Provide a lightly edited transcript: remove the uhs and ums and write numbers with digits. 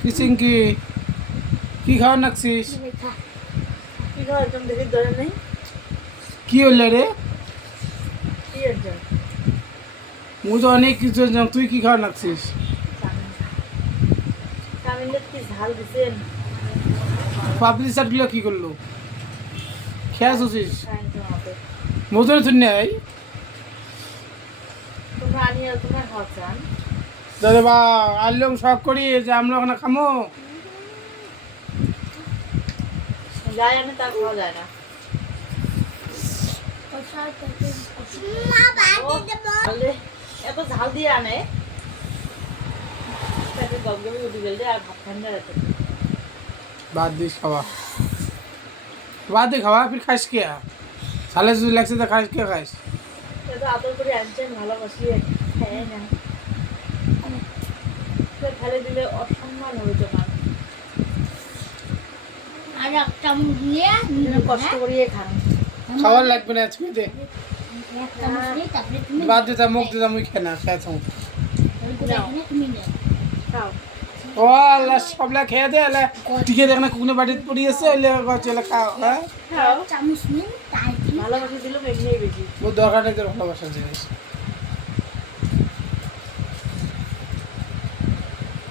কিচিংকি কি খাওয়া নাকছিস কি খাওয়া একদম দেখে ধরে নেই কি হইল রে কি একদম মু তো অনেক কিছু জানতাম, তুই কি খাওয়া নাকছিস চাউমিনের কি ঝাল দিছেন পাপড়ি চাটগুলো কি করলো খেয়া শুছিস সায়ন্তের মতো মধুরে তুই নেই তোমরা আনিয়ে তোমার খাওয়া চান দাদা বা আনলাম শখ করি যে আমরা ওখানে খামো যাই আনে তার খাওয়া যায় না তাহলে এত ঝাল দিয়ে আনে তাকে গমগমে উঠে গেলে আর ভাত ঠান্ডা রাখে বাদ দিস খাওয়া বাদ দে খাওয়া ফির খাইস কে সালে যদি লাগছে তো খাইস কে খাইস এত আদর করে আনছেন ভালোবাসিয়ে খায় না ফেলে দিলে অসম্মান হবে তোমার আর একটা মুখ নিয়ে কষ্ট করিয়ে খান খাওয়ার লাগবে না আজকে দে একটা মুখ নিয়ে তারপরে তুমি বাদ দিতা মুখ দিতা মুখ খেয়ে না খেয়েছ তুমি নেও খাও ও আল্লাহ সবলা খেয়ে দে এলে টিকে দেখ না কুকুনে বাড়িতে পড়ি আছে এলে চলে খাও হ্যাঁ খাও চামচ নিন তাই ভালোবাসা দিলে এমনিই বেশি বহুত দরকার নেই তোর ভালোবাসার জিনিস